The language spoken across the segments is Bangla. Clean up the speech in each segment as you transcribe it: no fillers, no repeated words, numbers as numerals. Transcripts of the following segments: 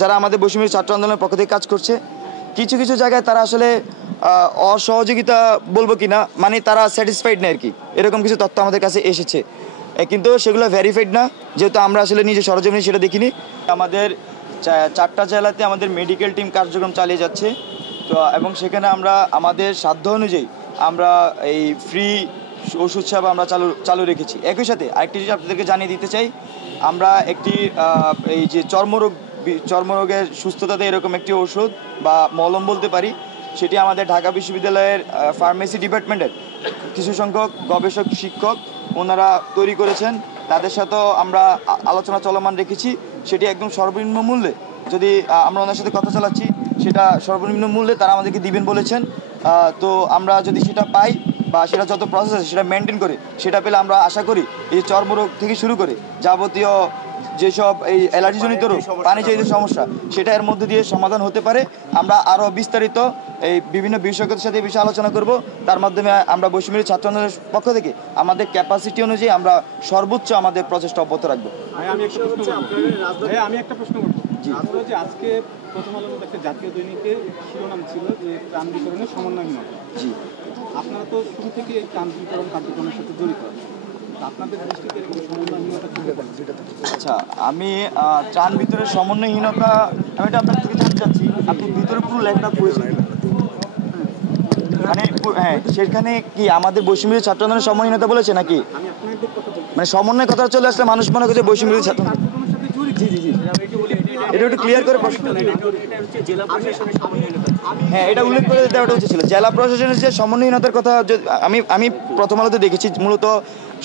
যারা আমাদের বৈষম্য ছাত্র আন্দোলনের পক্ষ থেকে কাজ করছে, কিছু কিছু জায়গায় তারা আসলে অসহযোগিতা বলবো কিনা, মানে তারা স্যাটিসফাইড না আর কি, এরকম কিছু তথ্য আমাদের কাছে এসেছে, কিন্তু সেগুলো ভেরিফাইড না, যেহেতু আমরা আসলে নিজে সরজমিনে সেটা দেখিনি। আমাদের 4টা জেলাতে আমাদের মেডিকেল টিম কার্যক্রম চালিয়ে যাচ্ছে, তো এবং সেখানে আমরা আমাদের সাধ্য অনুযায়ী আমরা এই ফ্রি ওষুধ সেবা আমরা চালু রেখেছি। একই সাথে আরেকটি জিনিস আপনাদেরকে জানিয়ে দিতে চাই, আমরা একটি এই যে চর্মরোগের সুস্থতাতে এরকম একটি ওষুধ বা মলম বলতে পারি, সেটি আমাদের ঢাকা বিশ্ববিদ্যালয়ের ফার্মেসি ডিপার্টমেন্টের কিছু সংখ্যক গবেষক শিক্ষক ওনারা তৈরি করেছেন, তাদের সাথেও আমরা আলোচনা চলমান রেখেছি। সেটি একদম সর্বনিম্ন মূল্যে, যদি আমরা ওনার সাথে কথা চালাচ্ছি, সেটা সর্বনিম্ন মূল্যে তারা আমাদেরকে দিবেন বলেছেন। তো আমরা যদি সেটা পাই বা সেটা যত প্রসেস আছে সেটা মেনটেন করে সেটা পেলে আমরা আশা করি এই চর্মরোগ থেকে শুরু করে যাবতীয় যেসব এই অ্যালার্জিজনিত রোগ, পানিজনিত সমস্যা, সেটা এর মধ্যে দিয়ে সমাধান হতে পারে। আমরা আরও বিস্তারিত এই বিভিন্ন বিশেষজ্ঞদের সাথে এই বিষয়ে আলোচনা করব, তার মাধ্যমে আমরা বৈষম্য ছাত্র আন্দোলনের পক্ষ থেকে আমাদের ক্যাপাসিটি অনুযায়ী আমরা সর্বোচ্চ আমাদের প্রচেষ্টা অব্যাহত রাখবো। আমি একটা প্রশ্ন করবো, যে আজকে প্রথম আলোর একটা জাতীয় দৈনিকে শিরোনাম ছিল যে ত্রাণ বিতরণের সমন্বয়হীনতা। জি, আপনারা তো শুরু থেকে এই ত্রাণ বিতরণ কার্যক্রমের সাথে জড়িত, আপনাদের দৃষ্টিতে এরকম সমন্বয়হীনতা কি? আচ্ছা, আমি ত্রাণ ভিতরে সমন্বয়হীনতা, আমি এটা আপনার থেকে জানতে চাচ্ছি, আপনি ভিতরে পুরো লেখাটা পড়েছেন মানে? হ্যাঁ, সেখানে কি আমাদের বৈষম্য ছাত্র আন্দোলনের সমন্বয়হীনতা বলেছে নাকি? মানে সমন্বয় কথা চলে আসলে মানুষ মনে করছে বৈষম্য ছাত্র। জি জি জি, এটা একটু ক্লিয়ার করে প্রশ্ন। হ্যাঁ, এটা উল্লেখ করে দিতে ওটা ছিল জেলা প্রশাসনের যে সমন্বয়হীনতার কথা। আমি প্রথম আলোতে দেখেছি মূলত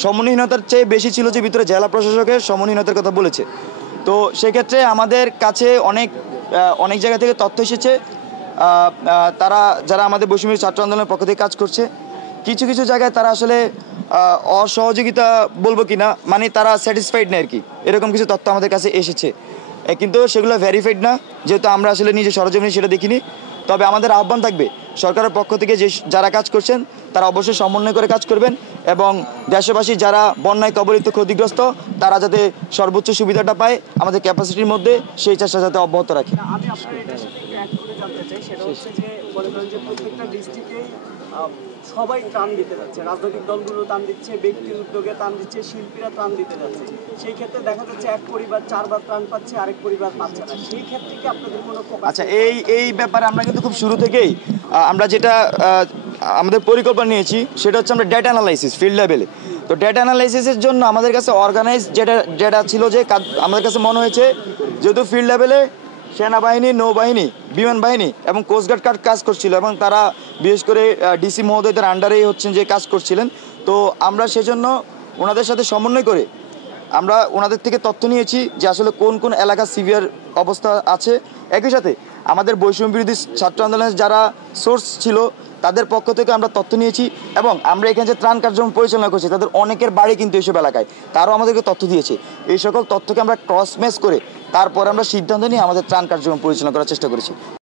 সমন্বয়হীনতার চেয়ে বেশি ছিল যে ভিতরে জেলা প্রশাসকের সমন্বয়হীনতার কথা বলেছে। তো সেক্ষেত্রে আমাদের কাছে অনেক জায়গা থেকে তথ্য এসেছে, তারা যারা আমাদের বৈষম্য ছাত্র আন্দোলনের পক্ষ থেকে কাজ করছে, কিছু কিছু জায়গায় তারা আসলে অসহযোগিতা বলবো কিনা, মানে তারা স্যাটিসফাইড না আর কি, এরকম কিছু তথ্য আমাদের কাছে এসেছে, কিন্তু সেগুলো ভেরিফাইড না, যেহেতু আমরা আসলে নিজে সরজমিনে সেটা দেখিনি। তবে আমাদের আহ্বান থাকবে সরকারের পক্ষ থেকে যারা কাজ করছেন তারা অবশ্যই সমন্বয় করে কাজ করবেন, এবং দেশবাসী যারা বন্যায় কবলিত ক্ষতিগ্রস্ত তারা যাতে সর্বোচ্চ সুবিধাটা পায় আমাদের ক্যাপাসিটির মধ্যে, সেই চেষ্টা যাতে অব্যাহত রাখে। আমি আপনার এটার সাথে একটু অ্যাড করে জানতে চাই, সেটা হচ্ছে যে মনে করেন যে প্রত্যেকটা ডিস্ট্রিক্টেই সবাই ত্রাণ দিতে যাচ্ছে, রাজনৈতিক দলগুলো ত্রাণ দিচ্ছে, ব্যক্তির উদ্যোগে ত্রাণ দিচ্ছে, শিল্পীরা ত্রাণ দিতে যাচ্ছে। সেই ক্ষেত্রে দেখা যাচ্ছে এক পরিবার 4বার ত্রাণ পাচ্ছে, আরেক পরিবার পাচ্ছে না। সেই ক্ষেত্রে কি আপনাদের কোনো? আচ্ছা, এই ব্যাপারে আমরা কিন্তু খুব শুরু থেকেই আমরা যেটা আমাদের পরিকল্পনা নিয়েছি সেটা হচ্ছে আমরা ডেটা অ্যানালাইসিস ফিল্ড লেভেলে। তো ডেটা অ্যানালাইসিসের জন্য আমাদের কাছে অর্গানাইজ যেটা ছিল, যে আমাদের কাছে মনে হয়েছে যেহেতু ফিল্ড লেভেলে সেনাবাহিনী, নৌবাহিনী, বিমান বাহিনী এবং কোস্টগার্ড কাজ করছিল, এবং তারা বিশেষ করে ডিসি মহোদয়দের আন্ডারেই হচ্ছেন যে কাজ করছিলেন। তো আমরা সেজন্য ওনাদের সাথে সমন্বয় করে আমরা ওনাদের থেকে তথ্য নিয়েছি যে আসলে কোন কোন এলাকা সিভিয়ার অবস্থা আছে। একই সাথে আমাদের বৈষম্য বিরোধী ছাত্র আন্দোলনের যারা সোর্স ছিল তাদের পক্ষ থেকে আমরা তথ্য নিয়েছি, এবং আমরা এখানে যে ত্রাণ কার্যক্রম পরিচালনা করছি তাদের অনেকের বাড়ি কিন্তু এইসব এলাকায়, তারাও আমাদেরকে তথ্য দিয়েছে। এই সকল তথ্যকে আমরা ক্রস ম্যাচ করে তারপর আমরা সিদ্ধান্ত নিয়ে আমাদের ত্রাণ কার্যক্রম পরিচালনা করার চেষ্টা করেছি।